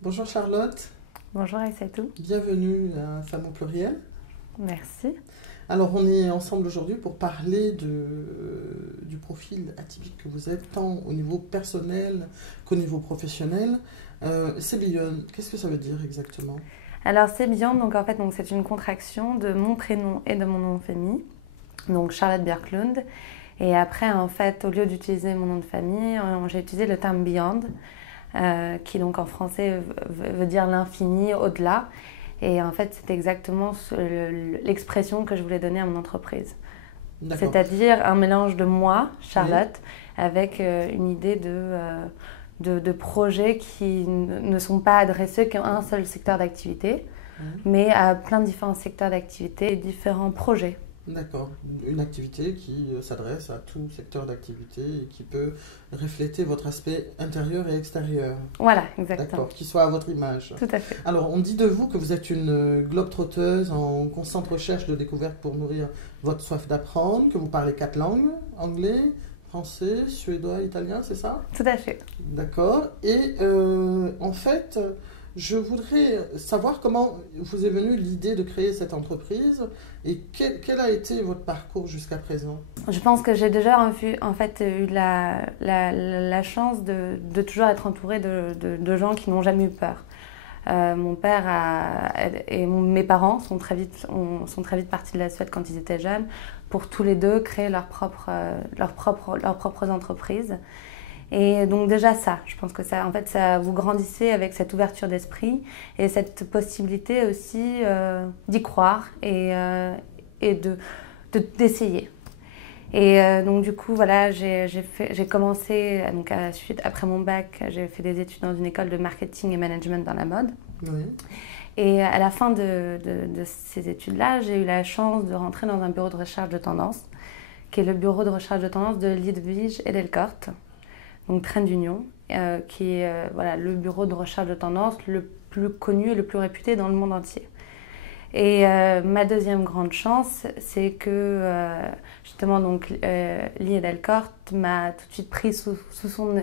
Bonjour Charlotte, Bonjour Aïssatou, bienvenue à Femmes au pluriel. merci. Alors on est ensemble aujourd'hui pour parler du profil atypique que vous êtes, tant au niveau personnel qu'au niveau professionnel. C'est Beyond, qu'est-ce que ça veut dire exactement? Alors c'est Beyond, donc c'est une contraction de mon prénom et de mon nom de famille, donc Charlotte Björklund. Et après en fait, au lieu d'utiliser mon nom de famille, j'ai utilisé le terme Beyond, qui donc en français veut dire l'infini, au-delà. Et en fait c'est exactement l'expression que je voulais donner à mon entreprise. D'accord. C'est-à-dire un mélange de moi, Oui. Charlotte, avec une idée de projets qui ne sont pas adressés qu'à un seul secteur d'activité, Oui. mais à plein de différents secteurs d'activité et différents projets. D'accord. Une activité qui s'adresse à tout secteur d'activité et qui peut refléter votre aspect intérieur et extérieur. Voilà, exactement. D'accord, qui soit à votre image. Tout à fait. Alors, on dit de vous que vous êtes une globe-trotteuse en constante recherche de découverte pour nourrir votre soif d'apprendre, que vous parlez 4 langues, anglais, français, suédois, italien, c'est ça? Tout à fait. D'accord. Et en fait, je voudrais savoir comment vous est venue l'idée de créer cette entreprise et quel a été votre parcours jusqu'à présent? Je pense que j'ai déjà en fait eu la chance de toujours être entourée de gens qui n'ont jamais eu peur. Mon père et mes parents sont très vite partis de la Suède quand ils étaient jeunes pour tous les deux créer leurs propres entreprises. Et donc déjà ça, je pense que ça, en fait, ça vous grandissez avec cette ouverture d'esprit et cette possibilité aussi d'y croire et d'essayer. Et donc du coup, voilà, j'ai commencé, donc après mon bac, j'ai fait des études dans une école de marketing et management dans la mode. Oui. Et à la fin de ces études-là, j'ai eu la chance de rentrer dans un bureau de recherche de tendance, qui est le bureau de recherche de tendance de Lidwige et Delcourt, donc Trend Union, qui est voilà, le bureau de recherche de tendance le plus connu et le plus réputé dans le monde entier. Et ma deuxième grande chance, c'est que justement donc Lee Delcourt m'a tout de suite pris sous son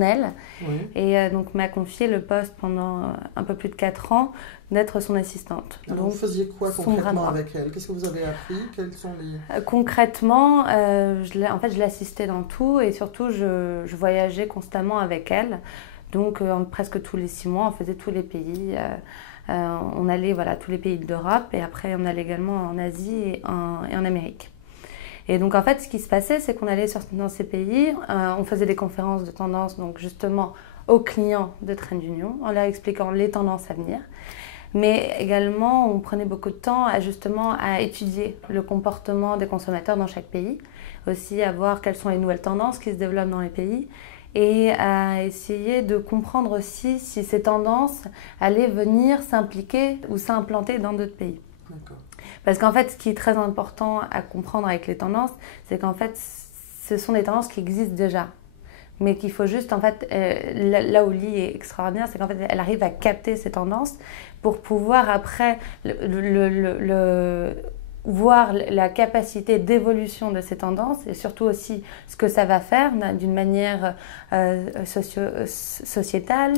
aile Oui. et donc m'a confié le poste pendant un peu plus de 4 ans d'être son assistante. Alors, Donc, vous faisiez quoi son bras concrètement droit. avec elle? Qu'est-ce que vous avez appris? Quels sont les... Concrètement, en fait, je l'assistais dans tout et surtout je voyageais constamment avec elle. Donc presque tous les 6 mois, on faisait tous les pays. On allait voilà, tous les pays d'Europe et après on allait également en Asie et en Amérique. Et donc en fait ce qui se passait c'est qu'on allait dans ces pays, on faisait des conférences de tendance donc justement aux clients de Trend Union en leur expliquant les tendances à venir. Mais également on prenait beaucoup de temps justement à étudier le comportement des consommateurs dans chaque pays, aussi à voir quelles sont les nouvelles tendances qui se développent dans les pays et à essayer de comprendre aussi si ces tendances allaient venir s'impliquer ou s'implanter dans d'autres pays. D'accord. Parce qu'en fait, ce qui est très important à comprendre avec les tendances, c'est qu'en fait, ce sont des tendances qui existent déjà. Mais qu'il faut juste, en fait, là où Lee est extraordinaire, c'est qu'en fait, elle arrive à capter ces tendances pour pouvoir après voir la capacité d'évolution de ces tendances et surtout aussi ce que ça va faire d'une manière sociétale,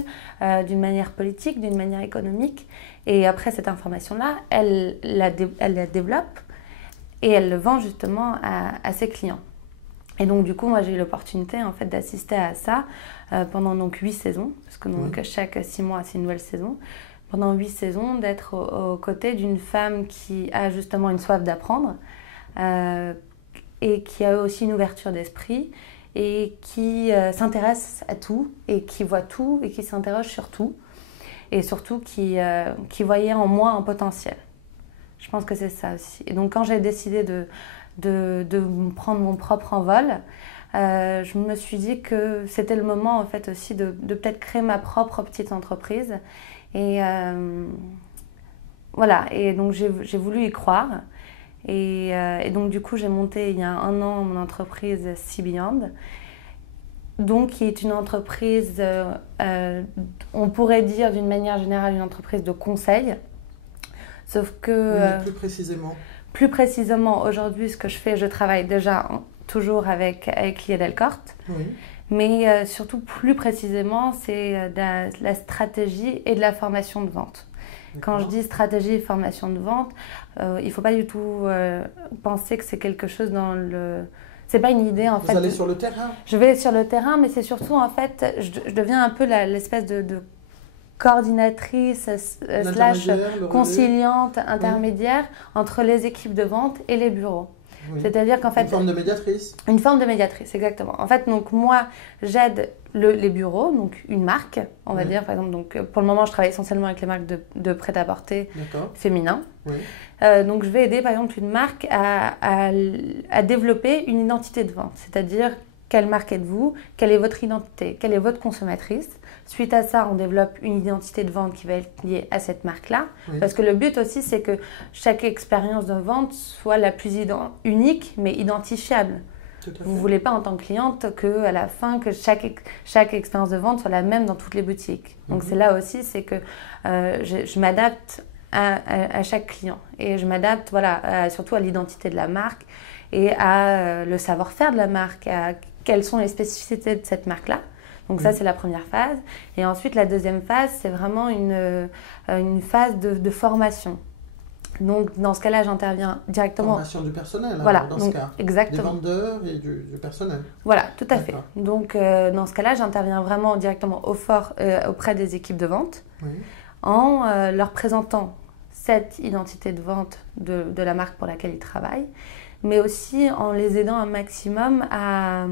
d'une manière politique, d'une manière économique. Et après cette information-là, elle la développe et elle le vend justement à ses clients. Et donc du coup, moi j'ai eu l'opportunité en fait d'assister à ça pendant donc 8 saisons, parce que donc chaque 6 mois c'est une nouvelle saison. Pendant 8 saisons, d'être aux côtés d'une femme qui a justement une soif d'apprendre et qui a aussi une ouverture d'esprit et qui s'intéresse à tout et qui voit tout et qui s'interroge sur tout et surtout qui voyait en moi un potentiel. Je pense que c'est ça aussi. Et donc quand j'ai décidé de prendre mon propre envol, je me suis dit que c'était le moment en fait aussi de peut-être créer ma propre petite entreprise. Et voilà, et donc j'ai voulu y croire. Et donc du coup, j'ai monté il y a 1 an mon entreprise CBeyond, donc qui est une entreprise, on pourrait dire d'une manière générale une entreprise de conseil. Sauf que plus précisément aujourd'hui, ce que je fais, je travaille déjà toujours avec Lee Delcourt. Oui. mais surtout plus précisément, c'est de la stratégie et de la formation de vente. Quand je dis stratégie et formation de vente, il ne faut pas du tout penser que c'est quelque chose dans le... C'est pas une idée en fait. Vous allez sur le terrain? Je vais sur le terrain, mais c'est surtout en fait, je deviens un peu l'espèce de coordinatrice slash conciliante intermédiaire entre les équipes de vente et les bureaux. Oui. C'est-à-dire qu'en fait... Une forme de médiatrice. Une forme de médiatrice, exactement. En fait, donc moi, j'aide les bureaux, donc une marque, on va dire, par exemple. Donc, pour le moment, je travaille essentiellement avec les marques de prêt-à-porter féminin. Oui. Donc, je vais aider, par exemple, une marque à développer une identité de vente. C'est-à-dire, quelle marque êtes-vous? Quelle est votre identité? Quelle est votre consommatrice? Suite à ça, on développe une identité de vente qui va être liée à cette marque-là. Oui. Parce que le but aussi, c'est que chaque expérience de vente soit la plus unique, mais identifiable. Vous ne voulez pas, en tant que cliente, qu'à la fin, que chaque expérience de vente soit la même dans toutes les boutiques. Donc, c'est là aussi, c'est que je m'adapte à chaque client. Et je m'adapte, voilà, surtout à l'identité de la marque et à le savoir-faire de la marque, à quelles sont les spécificités de cette marque-là. Donc ça, c'est la première phase. Et ensuite, la deuxième phase, c'est vraiment une phase de formation. Donc, dans ce cas-là, j'interviens directement... Formation du personnel, voilà, alors, dans ce cas. Exactement. Des vendeurs et du personnel. Voilà, tout à fait. Donc, dans ce cas-là, j'interviens vraiment directement auprès des équipes de vente en leur présentant cette identité de vente de la marque pour laquelle ils travaillent, mais aussi en les aidant un maximum à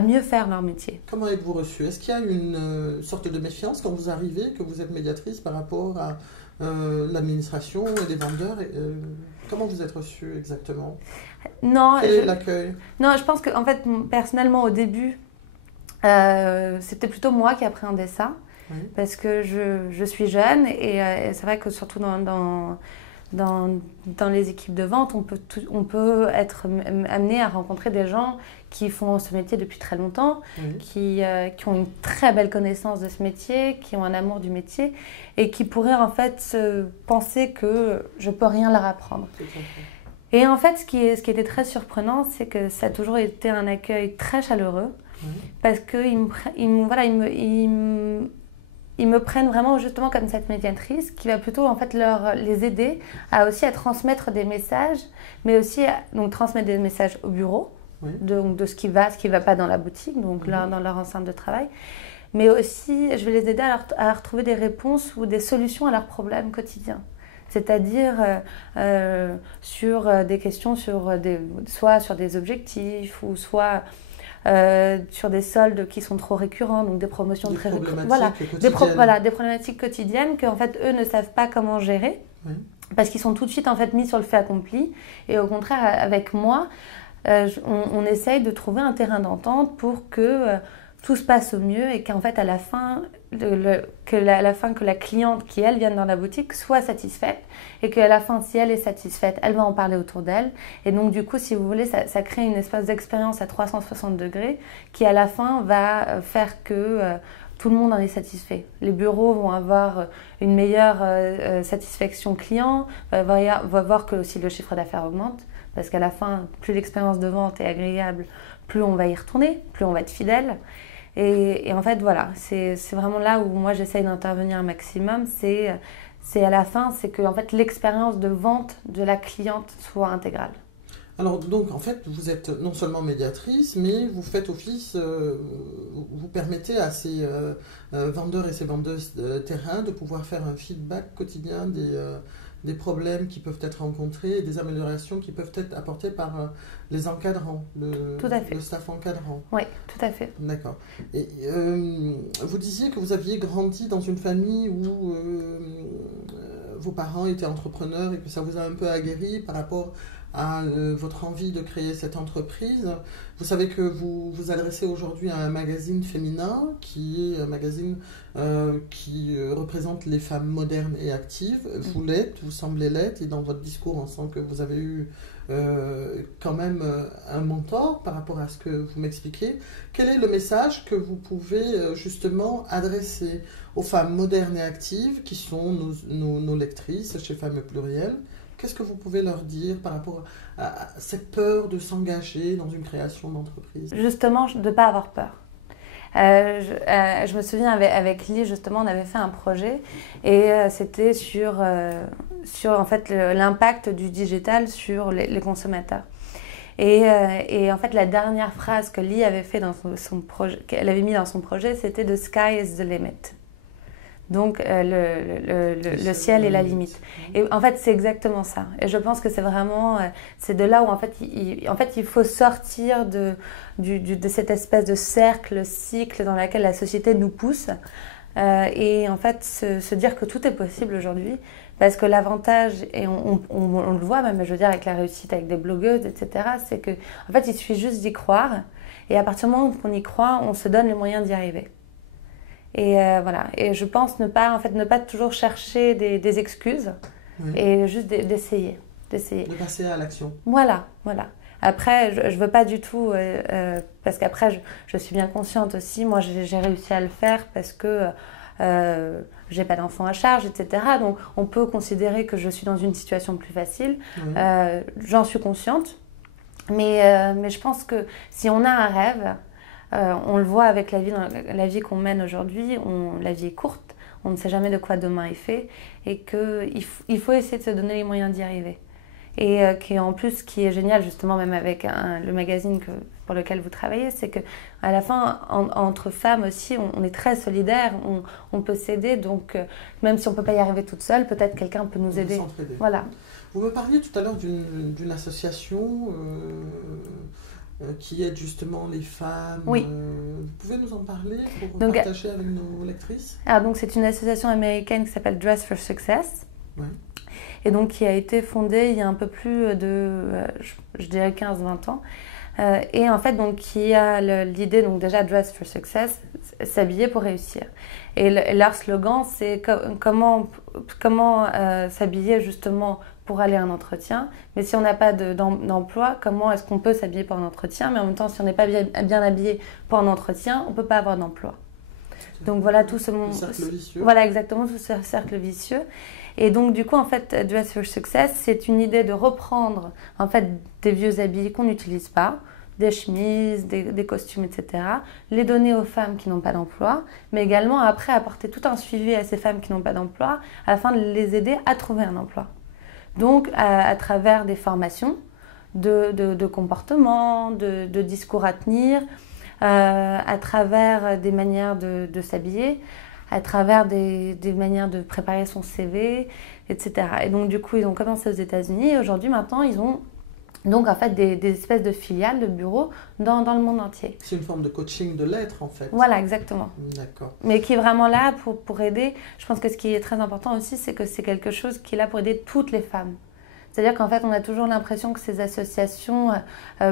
mieux faire leur métier. Comment êtes-vous reçue? Est-ce qu'il y a une sorte de méfiance quand vous arrivez, que vous êtes médiatrice par rapport à l'administration et les vendeurs? Comment vous êtes reçue exactement? Non, quel est l'accueil? Non, je pense qu'en fait, personnellement, au début, c'était plutôt moi qui appréhendais ça, parce que je suis jeune et c'est vrai que surtout dans les équipes de vente, on peut être amené à rencontrer des gens qui font ce métier depuis très longtemps, qui ont une très belle connaissance de ce métier, qui ont un amour du métier et qui pourraient en fait penser que je ne peux rien leur apprendre. Et en fait, ce qui était très surprenant, c'est que ça a toujours été un accueil très chaleureux parce qu'ils me prennent vraiment justement comme cette médiatrice qui va plutôt en fait les aider à aussi à transmettre des messages, mais aussi donc transmettre des messages au bureau, de ce qui va pas dans la boutique, donc là, dans leur enceinte de travail, mais aussi je vais les aider à retrouver des réponses ou des solutions à leurs problèmes quotidiens. C'est-à-dire sur des questions, soit sur des objectifs ou soit sur des soldes qui sont trop récurrents, donc des promotions très récurrentes. Des problématiques quotidiennes qu'en fait eux ne savent pas comment gérer parce qu'ils sont tout de suite en fait mis sur le fait accompli. Et au contraire, avec moi, on essaye de trouver un terrain d'entente pour que tout se passe au mieux et qu'en fait à la fin que la cliente qui elle vient dans la boutique soit satisfaite et qu'à la fin, si elle est satisfaite, elle va en parler autour d'elle. Et donc du coup, si vous voulez, ça crée une espèce d'expérience à 360 degrés qui à la fin va faire que tout le monde en est satisfait. Les bureaux vont avoir une meilleure satisfaction client, va voir que aussi le chiffre d'affaires augmente parce qu'à la fin, plus l'expérience de vente est agréable, plus on va y retourner, plus on va être fidèle. Et en fait, voilà, c'est vraiment là où moi j'essaye d'intervenir un maximum. C'est à la fin, c'est que en fait, l'expérience de vente de la cliente soit intégrale. Alors donc en fait, vous êtes non seulement médiatrice, mais vous faites office, vous permettez à ces vendeurs et ces vendeuses de terrain de pouvoir faire un feedback quotidien des problèmes qui peuvent être rencontrés et des améliorations qui peuvent être apportées par les encadrants, le staff encadrant. Oui, tout à fait. D'accord. Et vous disiez que vous aviez grandi dans une famille où vos parents étaient entrepreneurs et que ça vous a un peu aguerri par rapport à votre envie de créer cette entreprise. Vous savez que vous vous adressez aujourd'hui à un magazine féminin qui est un magazine qui représente les femmes modernes et actives. Vous l'êtes, vous semblez l'être, et dans votre discours on sent que vous avez eu quand même un mentor par rapport à ce que vous m'expliquez. Quel est le message que vous pouvez justement adresser aux femmes modernes et actives qui sont nos lectrices chez Femmes Plurielles, Qu'est-ce que vous pouvez leur dire par rapport à cette peur de s'engager dans une création d'entreprise? Justement, de ne pas avoir peur. Je me souviens avec Lee, justement, on avait fait un projet et c'était sur en fait l'impact du digital sur les consommateurs. Et en fait, la dernière phrase que Lee avait fait dans son projet, qu'elle avait mis dans son projet, c'était "The sky is the limit". Donc le ciel est la limite. Et en fait, c'est exactement ça. Et je pense que c'est vraiment, c'est de là où en fait il faut sortir de cette espèce de cycle dans lequel la société nous pousse. Et en fait, se dire que tout est possible aujourd'hui. Parce que l'avantage, et on le voit même, je veux dire, avec la réussite, avec des blogueuses, etc., c'est que en fait, il suffit juste d'y croire. Et à partir du moment où on y croit, on se donne les moyens d'y arriver. Et voilà. Et je pense ne pas toujours chercher des excuses, oui, et juste d'essayer. De passer à l'action. Voilà. Après, je ne veux pas du tout, parce qu'après, je suis bien consciente aussi, moi j'ai réussi à le faire parce que j'ai pas d'enfant à charge, etc. Donc on peut considérer que je suis dans une situation plus facile. Oui. J'en suis consciente, mais je pense que si on a un rêve, on le voit avec la vie qu'on mène aujourd'hui, la vie est courte, on ne sait jamais de quoi demain est fait, et qu'il faut essayer de se donner les moyens d'y arriver. Et en plus, ce qui est génial, justement, même avec le magazine pour lequel vous travaillez, c'est qu'à la fin, entre femmes aussi, on est très solidaires, on peut s'aider, donc même si on ne peut pas y arriver toute seule, peut-être quelqu'un peut nous aider. Voilà. Vous me parliez tout à l'heure d'une association qui aide justement les femmes. Oui. Vous pouvez nous en parler pour partager avec nos lectrices? Alors, donc, c'est une association américaine qui s'appelle Dress for Success. Oui. Et donc qui a été fondée il y a un peu plus de, je dirais 15-20 ans. Et en fait, donc, qui a l'idée, donc déjà Dress for Success, s'habiller pour réussir. Et leur slogan, c'est comment s'habiller justement pour aller à un entretien. Mais si on n'a pas d'emploi, comment est-ce qu'on peut s'habiller pour un entretien? Mais en même temps, si on n'est pas bien habillé pour un entretien, on ne peut pas avoir d'emploi. Donc voilà tout ce cercle vicieux. Voilà exactement tout ce cercle vicieux. Et donc du coup en fait Dress for Success, c'est une idée de reprendre en fait des vieux habits qu'on n'utilise pas, des chemises, des costumes, etc. Les donner aux femmes qui n'ont pas d'emploi, mais également après apporter tout un suivi à ces femmes qui n'ont pas d'emploi afin de les aider à trouver un emploi. Donc à travers des formations de comportement, de discours à tenir, à travers des manières de s'habiller, à travers des manières de préparer son CV, etc. Et donc du coup, ils ont commencé aux États-Unis et aujourd'hui, maintenant, ils ont donc en fait des espèces de filiales, de bureaux dans le monde entier. C'est une forme de coaching de l'être en fait. Voilà, exactement. D'accord. Mais qui est vraiment là pour aider. Je pense que ce qui est très important aussi, c'est que c'est quelque chose qui est là pour aider toutes les femmes. C'est-à-dire qu'en fait, on a toujours l'impression que ces associations,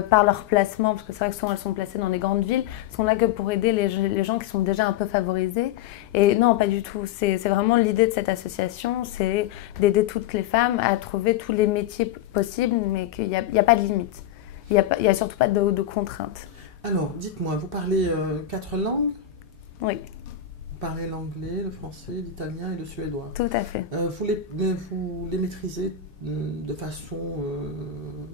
par leur placement, parce que c'est vrai que souvent elles sont placées dans les grandes villes, sont là que pour aider les gens qui sont déjà un peu favorisés. Et non, pas du tout. C'est vraiment l'idée de cette association, c'est d'aider toutes les femmes à trouver tous les métiers possibles, mais qu'il n'y a pas de limite. Il n'y a surtout pas de contraintes. Alors, dites-moi, vous parlez 4 langues? Oui. Vous parlez l'anglais, le français, l'italien et le suédois. Tout à fait. Vous les maîtrisez de façon...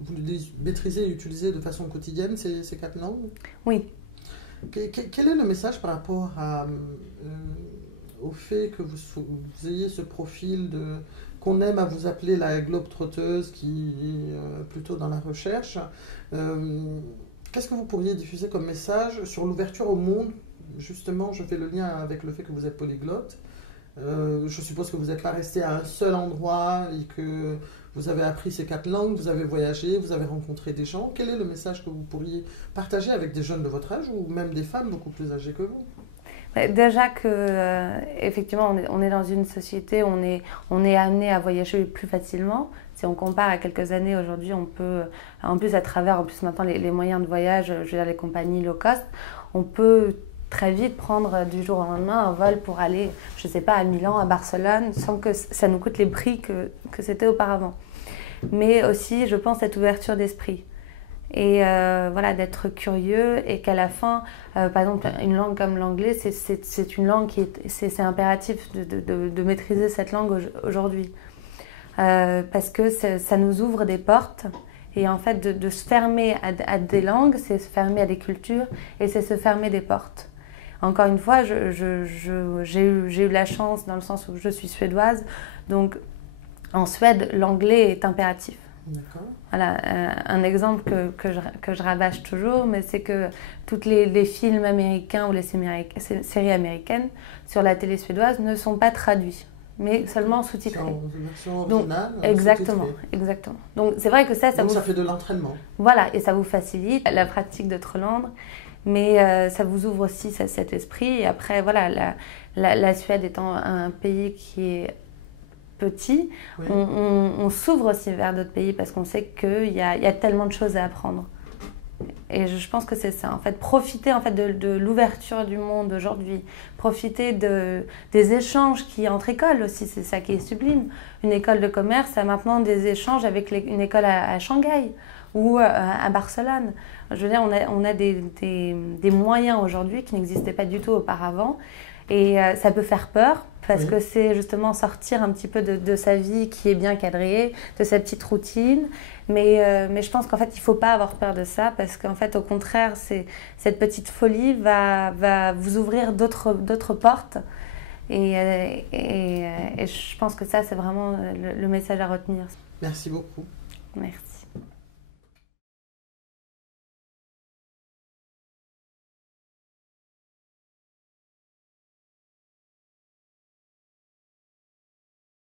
vous les maîtrisez et utilisez de façon quotidienne ces 4 langues? Oui. Quel est le message par rapport au fait que vous ayez ce profil qu'on aime à vous appeler la globe-trotteuse qui est plutôt dans la recherche? Qu'est-ce que vous pourriez diffuser comme message sur l'ouverture au monde? Justement, je fais le lien avec le fait que vous êtes polyglotte. Je suppose que vous n'êtes pas resté à un seul endroit et que vous avez appris ces 4 langues, vous avez voyagé, vous avez rencontré des gens. Quel est le message que vous pourriez partager avec des jeunes de votre âge ou même des femmes beaucoup plus âgées que vous? Déjà que, effectivement, on est dans une société où on est amené à voyager plus facilement. Si on compare à quelques années, aujourd'hui, on peut, en plus maintenant les moyens de voyage, je veux dire les compagnies low cost, on peut très vite prendre du jour au lendemain un vol pour aller, je ne sais pas, à Milan, à Barcelone, sans que ça nous coûte les prix que c'était auparavant. Mais aussi, je pense, cette ouverture d'esprit. Et voilà, d'être curieux et qu'à la fin, par exemple, une langue comme l'anglais, c'est une langue c'est impératif de maîtriser cette langue aujourd'hui. parce que ça nous ouvre des portes. Et en fait, de se fermer à des langues, c'est se fermer à des cultures et c'est se fermer des portes. Encore une fois, j'ai eu la chance dans le sens où je suis suédoise. Donc, en Suède, l'anglais est impératif. D'accord. Voilà, un exemple que je rabâche toujours, mais c'est que tous les films américains ou les séries américaines sur la télé suédoise ne sont pas traduits, mais seulement sous-titrés. En version originale. Donc, exactement. Donc c'est vrai que ça fait de l'entraînement. Voilà, et ça vous facilite la pratique d'autres langues, mais ça vous ouvre aussi cet esprit. Et après, voilà, la Suède étant un pays qui est petit, oui. on s'ouvre aussi vers d'autres pays parce qu'on sait qu'il y a tellement de choses à apprendre. Et je pense que c'est ça, en fait, profiter en fait, de l'ouverture du monde aujourd'hui, profiter des échanges qu'il y a entre écoles aussi, c'est ça qui est sublime. Une école de commerce a maintenant des échanges avec une école à Shanghai ou à Barcelone. Je veux dire, on a des moyens aujourd'hui qui n'existaient pas du tout auparavant. Et ça peut faire peur parce que c'est justement sortir un petit peu de sa vie qui est bien cadrée, de sa petite routine. Mais je pense qu'en fait, il ne faut pas avoir peur de ça parce qu'en fait, au contraire, cette petite folie va vous ouvrir d'autres portes. Et je pense que ça, c'est vraiment le message à retenir. Merci beaucoup. Merci.